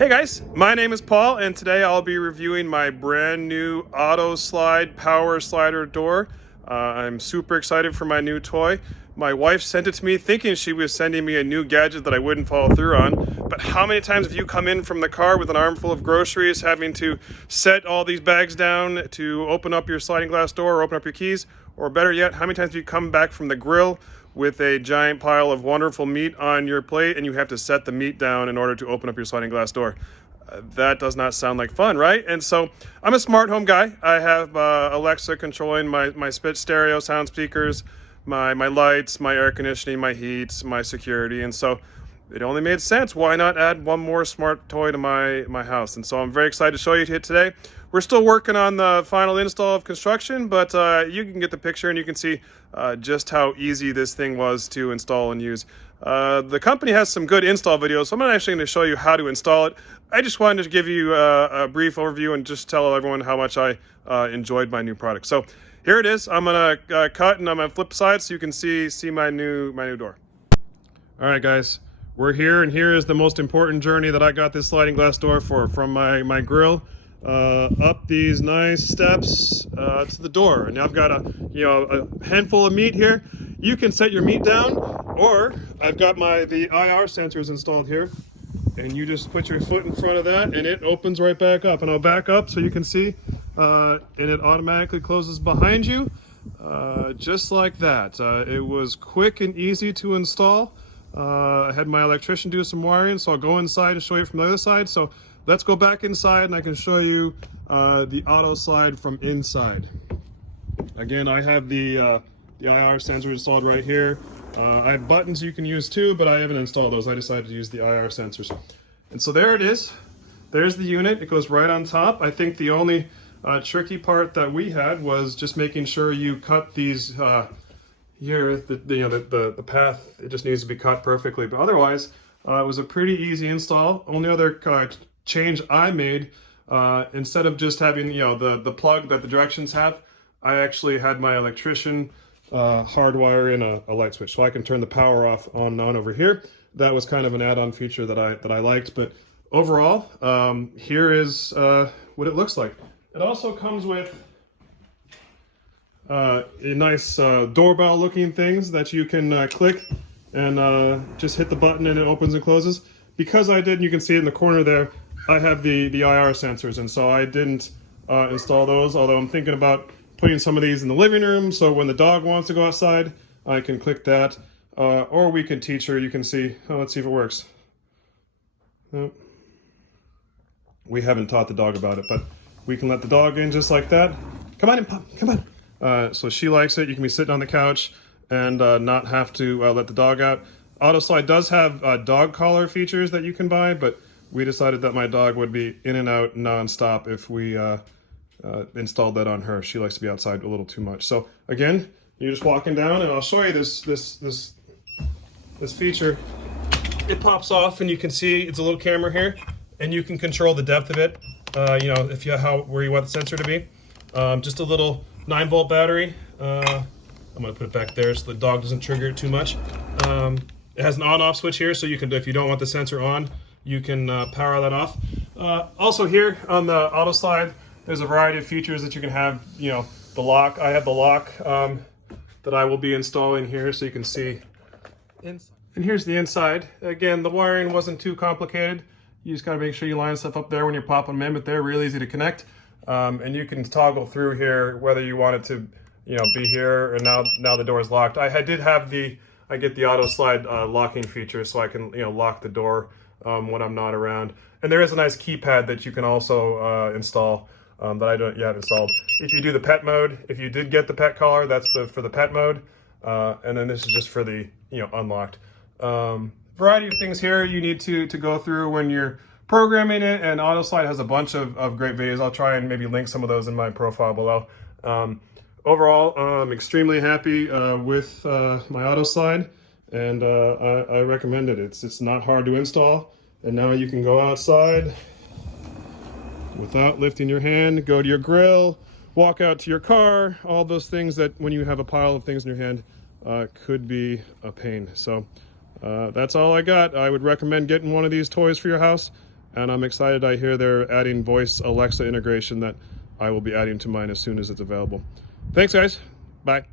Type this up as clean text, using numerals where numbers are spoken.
Hey guys, my name is Paul and today I'll be reviewing my brand new AutoSlide power slider door. I'm super excited for my new toy. My wife sent it to me thinking she was sending me a new gadget that I wouldn't follow through on. But how many times have you come in from the car with an armful of groceries, having to set all these bags down to open up your sliding glass door or open up your keys? Or better yet, how many times have you come back from the grill with a giant pile of wonderful meat on your plate and you have to set the meat down in order to open up your sliding glass door? That does not sound like fun, right? And so I'm a smart home guy. I have Alexa controlling my split stereo sound speakers, my lights, my air conditioning, my heat, my security. And so it only made sense. Why not add one more smart toy to my house? And so I'm very excited to show you today. We're still working on the final install of construction, but you can get the picture and you can see just how easy this thing was to install and use. The company has some good install videos, so I'm not actually going to show you how to install it. I just wanted to give you a brief overview and just tell everyone how much I enjoyed my new product. So here it is. I'm going to cut and I'm going to flip side so you can see my new door. All right, guys, we're here, and here is the most important journey that I got this sliding glass door for, from my grill up these nice steps to the door. And I've got a handful of meat here. You can set your meat down, or I've got the IR sensors installed here, and you just put your foot in front of that and it opens right back up. And I'll back up so you can see, and it automatically closes behind you, just like that. It was quick and easy to install. I had my electrician do some wiring, so I'll go inside and show you from the other side. So let's go back inside and I can show you the AutoSlide from inside. Again, I have the IR sensor installed right here. I have buttons you can use too, but I haven't installed those. I decided to use the IR sensors. And so there it is. There's the unit. It goes right on top. I think the only tricky part that we had was just making sure you cut these here. The path, it just needs to be cut perfectly. But otherwise, it was a pretty easy install. Only other change I made, instead of just having the plug that the directions have, I actually had my electrician hardwire in a light switch, so I can turn the power off on and on over here. That was kind of an add-on feature that I liked. But overall, here is what it looks like. It also comes with a nice doorbell looking things that you can click and just hit the button and it opens and closes. Because I did, and you can see it in the corner there, I have the IR sensors, and so I didn't install those, although I'm thinking about putting some of these in the living room, so when the dog wants to go outside, I can click that, or we can teach her. You can see, let's see if it works. We haven't taught the dog about it, but we can let the dog in just like that. Come on in, Pop, come on. So she likes it. You can be sitting on the couch and not have to let the dog out. AutoSlide does have dog collar features that you can buy, but we decided that my dog would be in and out nonstop if we installed that on her. She likes to be outside a little too much. So again, you're just walking down, and I'll show you this feature. It pops off, and you can see it's a little camera here, and you can control the depth of it. If where you want the sensor to be. Just a little 9-volt battery. I'm gonna put it back there so the dog doesn't trigger it too much. It has an on-off switch here, so you can, if you don't want the sensor on, you can power that off. Also here on the AutoSlide, there's a variety of features that you can have. The lock. I have the lock that I will be installing here, so you can see. And here's the inside. Again, the wiring wasn't too complicated. You just gotta make sure you line stuff up there when you're popping them in, but they're real easy to connect. And you can toggle through here whether you want it to, be here, or now the door is locked. I get the AutoSlide locking feature, so I can lock the door when I'm not around. And there is a nice keypad that you can also install that I don't yet installed. If you do the pet mode, if you did get the pet collar, that's for the pet mode, and then this is just for the unlocked. Variety of things here you need to go through when you're programming it, and AutoSlide has a bunch of great videos. I'll try and maybe link some of those in my profile below. Overall, I'm extremely happy with my AutoSlide, and I recommend it. It's not hard to install, and now you can go outside without lifting your hand, go to your grill, walk out to your car, all those things that when you have a pile of things in your hand could be a pain. So that's all I got. I would recommend getting one of these toys for your house. and I'm excited. I hear they're adding voice Alexa integration that I will be adding to mine as soon as it's available. Thanks, guys. Bye.